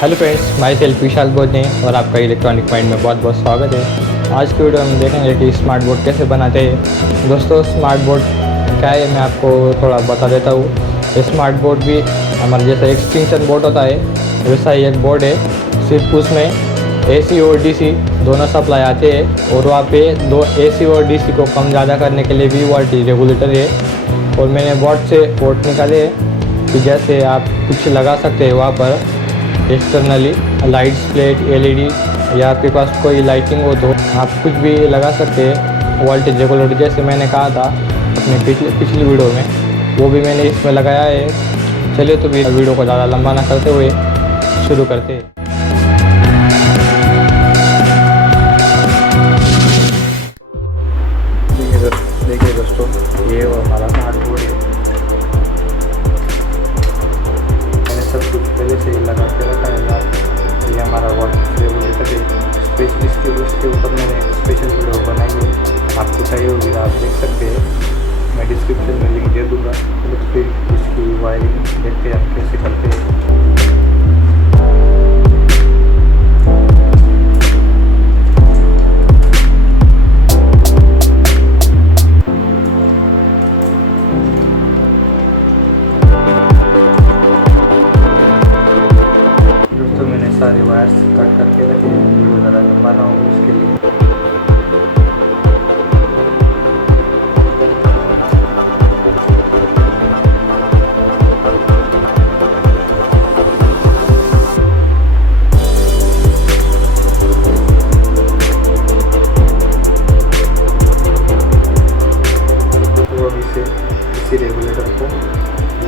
Hello friends, my self विशाल भोजने और आपका इलेक्ट्रॉनिक माइंड में बहुत बहुत स्वागत है। आज की वीडियो में देखेंगे कि स्मार्ट बोर्ड कैसे बनाते हैं। दोस्तों, स्मार्ट बोर्ड क्या है मैं आपको थोड़ा बता देता हूँ। स्मार्ट बोर्ड भी हमारे जैसा एक्सटेंशन बोर्ड होता है वैसा ही एक बोर्ड है, सिर्फ उसमें AC और DC दोनों सप्लाई आते हैं और वहाँ पे दो AC और DC को कम ज़्यादा करने के लिए भी वोल्टेज रेगुलेटर है। और मैंने बोर्ड से पोर्ट निकाले कि जैसे आप कुछ लगा सकते हैं वहाँ पर एक्सटर्नली लाइट्स, प्लेट, LED या आपके पास कोई लाइटिंग हो तो आप कुछ भी लगा सकते हैं। वोल्टेज रेगुलेटर जैसे मैंने कहा था अपने पिछली वीडियो में, वो भी मैंने इसमें लगाया है। चलिए तो भी वीडियो को ज़्यादा लंबा ना करते हुए शुरू करते हैं। देखिए दोस्तों, ये हमारा स्मार्ट बोर्ड है। मैंने सब कुछ पहले से ही लगा के रखा है यार। ये हमारा वोल्टेज रेगुलेटर है। स्पेशल इसके ऊपर मैंने स्पेशल वीडियो बनाई है, आपको चाहिए होगी तो आप देख सकते हैं। मैं डिस्क्रिप्शन में लिंक दे दूँगा। तो फिर इसकी वायरिंग देखते हैं हम कैसे करते हैं। सारे वायर्स कट करके रखे, वीडियो ज़्यादा लंबा ना हो उसके लिए। तो अब इसी रेगुलेटर को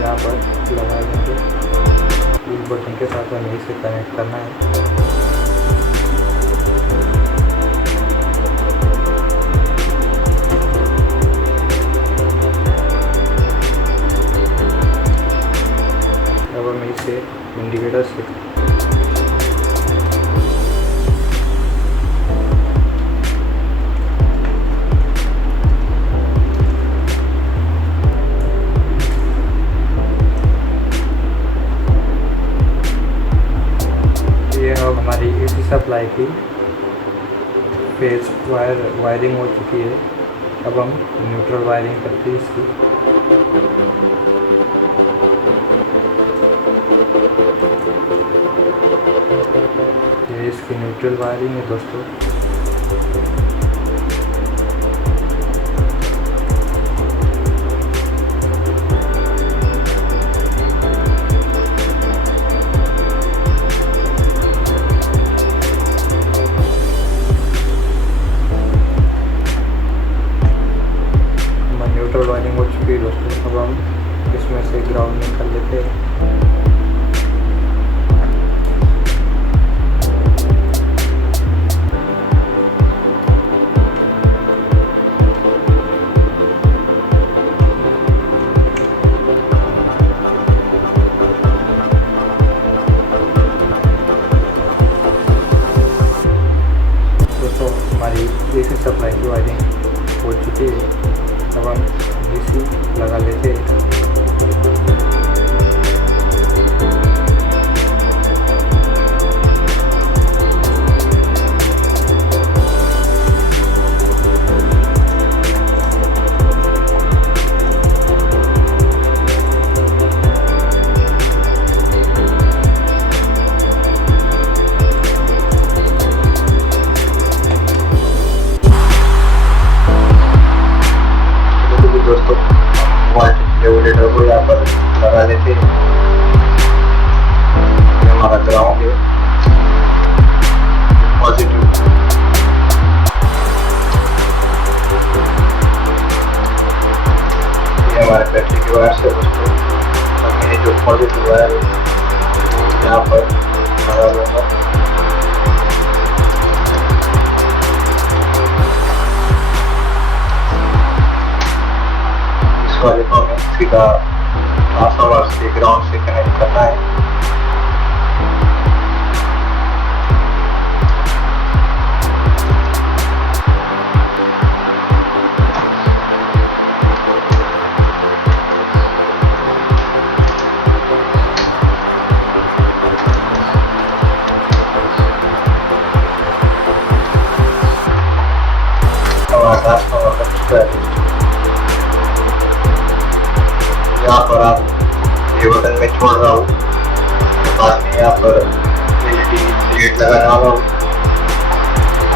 यहाँ पर लगा देंगे। इस बटन के साथ हमें इसे कनेक्ट करना है। अब हमें इसे इंडिकेटर से हमारी AC सप्लाई की फेज वायरिंग हो चुकी है। अब हम न्यूट्रल वायरिंग करते हैं इसकी। ये इसकी न्यूट्रल वायरिंग है दोस्तों। न्यूट्रल वायरिंग हो चुकी है दोस्तों। अब हम इसमें से ग्राउंड निकाल लेते हैं। दोस्तों, हमारी AC सप्लाई की वायरिंग हो चुकी है। अब हम DC लगा लेते हैं। दोस्तों, वोल्टेज रेगुलेटर को यहाँ पर लगा लेते हैं। ये हमारा ग्राउंड है पॉजिटिव। ये हमारे बैटरी के वायर से दोस्तों, और मैंने जो पॉजिटिव वायर है यहाँ पर लगा दूँगा। वाले को हमें सीधा ट्रांसफार्मर से ग्राउंड से कनेक्ट करना है। लगाने वाला हूँ।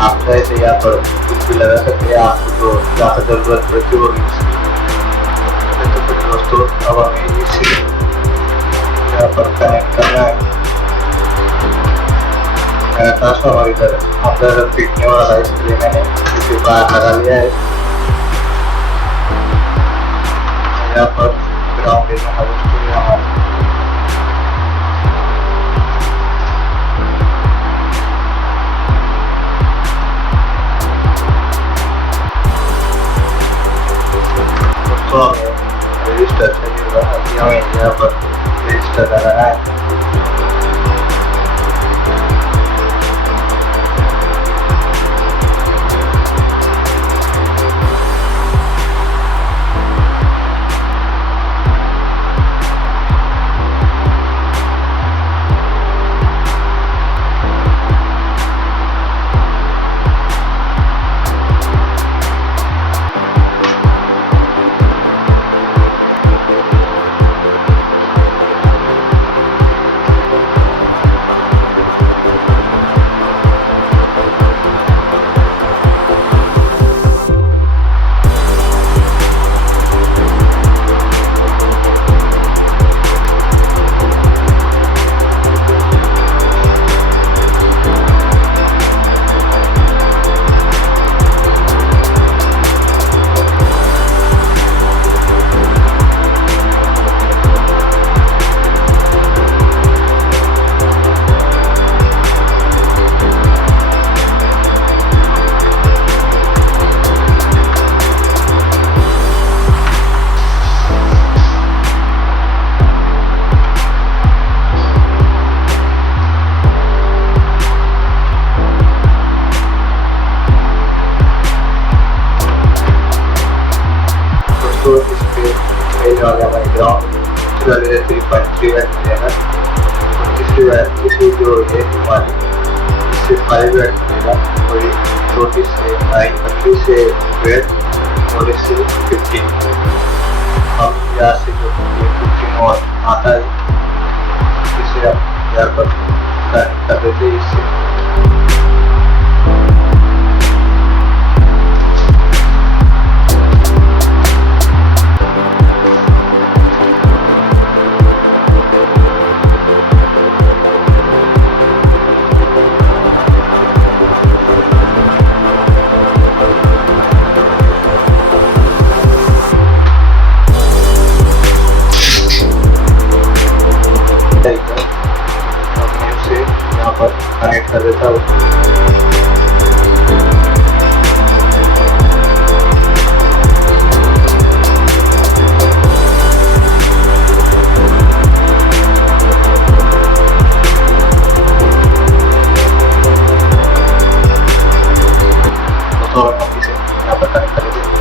आप चाहे तो यहाँ पर कुछ भी लगा सकते हैं, आपको जो ज़्यादा ज़रूरत पड़ती होगी इसकी। तो फिर दोस्तों अब हमें इसे यहाँ पर कनेक्ट करना है। मेरा ट्रांसफार्मर इधर अंदर फिटने वाला था, इसलिए मैंने इसे बाहर लगा लिया है। यहाँ पर ग्राउंड एरिया है दोस्तों, यहाँ दोस्तों हमें रजिस्टर चाहिए होगा। अभी हमें यहाँ पर रजिस्टर लगाना है। तो इसके पहले वाले हमारे ग्राउंड वाले 3.3 वैट मिलेगा। तीसरी जो है हमारी इससे 5 वैट मिलेगा, और छोटी से 9 से वैट और इससे 15। हम यहाँ से जो 15 और आता है इसे हम यहाँ पर कनेक्ट कर देते हैं इससे। यहाँ पर कनेक्ट कर देता हूँ। तो हम इसे यहाँ पर कनेक्ट कर देते हैं।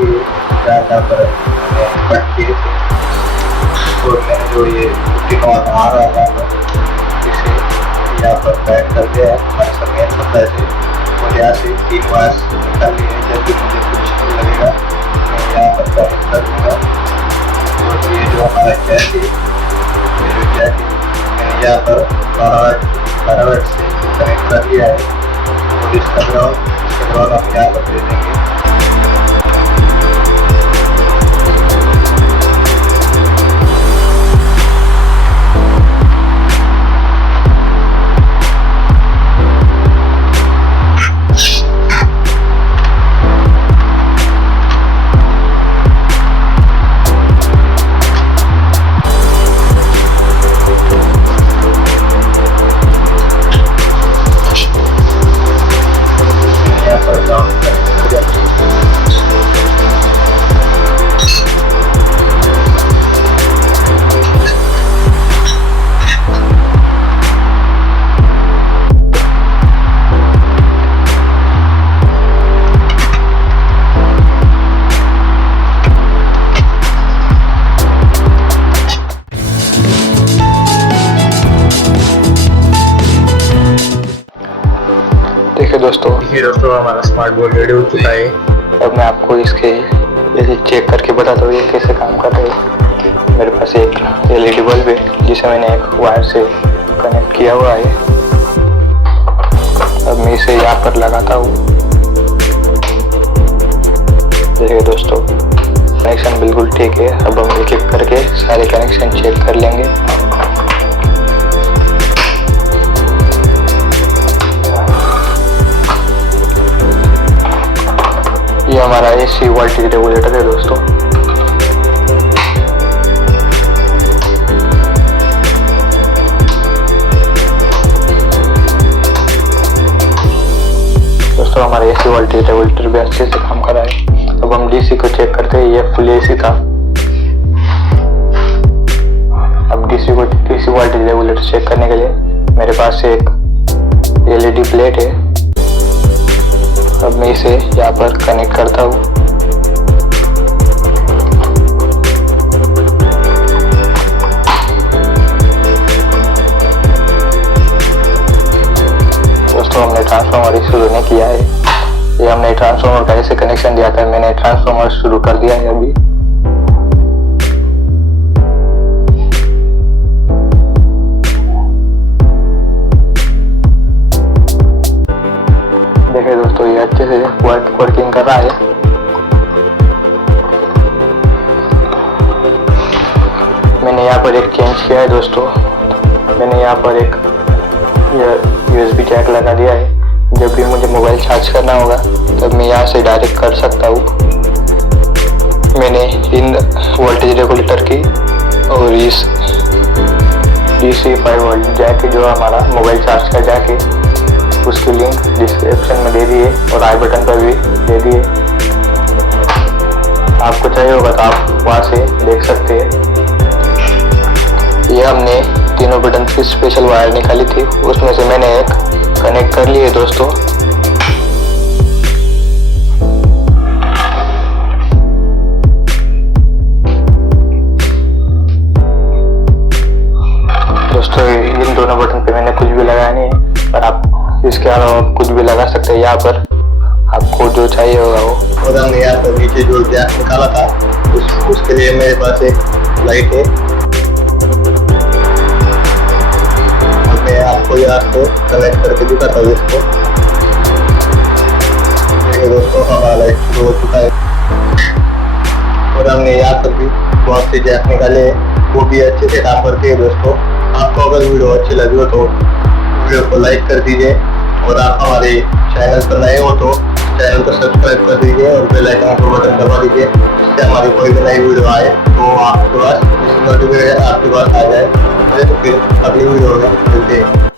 ये यहाँ पर कट किए थे और मैंने जो ये 15 वाट आ रहा था इसे यहाँ पर बैक कर दिया है हमारे सब मेन सप्लाई से और यहाँ से 3 वायर निकाल लिए। जब भी मुझे कुछ लगेगा मैं यहाँ पर कनेक्ट कर दूँगा। और ये जो हमारा जैक है मैंने यहाँ पर 12 वाट से कनेक्ट कर दिया है और इसका ग्राउंड हम यहाँ पर दे देंगे। देखिए दोस्तों, ये दोस्तों हमारा स्मार्ट बोर्ड रेडी हो चुका है। अब मैं आपको इसके ये चेक करके बताता हूँ ये कैसे काम कर रहा है। मेरे पास एक LED बल्ब है जिसे मैंने एक वायर से कनेक्ट किया हुआ है। अब मैं इसे यहाँ पर लगाता हूँ। देखिए दोस्तों, कनेक्शन बिल्कुल ठीक है। अब हम एक एक करके सारे कनेक्शन चेक कर लेंगे। ये हमारा AC वोल्टेज रेगुलेटर है दोस्तों। हमारा AC वोल्टेज रेगुलेटर भी अच्छे से काम कर रहा है। अब हम DC को चेक करते हैं। ये फुल AC था। अब DC वोल्टेज रेगुलेटर चेक करने के लिए मेरे पास एक LED प्लेट है। अब मैं इसे यहाँ पर कनेक्ट करता हूँ। दोस्तों, हमने ट्रांसफार्मर शुरू नहीं किया है। ये हमने ट्रांसफार्मर का ऐसे कनेक्शन दिया था। मैंने ट्रांसफार्मर शुरू कर दिया है अभी। देखिए दोस्तों, ये अच्छे से वर्किंग कर रहा है। मैंने यहाँ पर एक चेंज किया है दोस्तों। मैंने यहाँ पर एक USB जैक लगा दिया है। जब भी मुझे मोबाइल चार्ज करना होगा तब मैं यहाँ से डायरेक्ट कर सकता हूँ। मैंने इन वोल्टेज रेगुलेटर की और इस DC 5 वोल्ट जैक जो हमारा मोबाइल चार्ज का जैक है उसकी लिंक डिस्क्रिप्शन में दे दी है और आई बटन पर भी दे दी है। आपको चाहिए होगा तो आप वहाँ से देख सकते हैं। ये हमने तीनों बटन की स्पेशल वायर निकाली थी, उसमें से मैंने एक कनेक्ट कर ली है दोस्तों। इन दोनों बटन पे मैंने कुछ भी लगाया नहीं है, पर आप इसके अलावा कुछ भी लगा सकते हैं यहाँ पर, आपको जो चाहिए होगा वो। और हमने यहाँ पर नीचे जो जैक निकाला था उसके लिए मेरे पास एक लाइट है। मैं आपको यहाँ पे कनेक्ट करके दिखाता हूँ इसको। दोस्तों, हमारा लाइट शुरू हो चुका है और हमने यहाँ पर भी बहुत से जैक निकाले हैं, वो भी अच्छे से काम करते हैं दोस्तों। आपको अगर वीडियो अच्छी लगी हो तो वीडियो को लाइक कर दीजिए और आप हमारे चैनल पर नए हो तो चैनल को सब्सक्राइब कर दीजिए और बेल आइकन को बटन दबा दीजिए, जिससे हमारी कोई भी नई वीडियो आए तो आपके पास नोटिफिकेशन आपके पास आ जाए। तो फिर अगली वीडियो में मिलते हैं।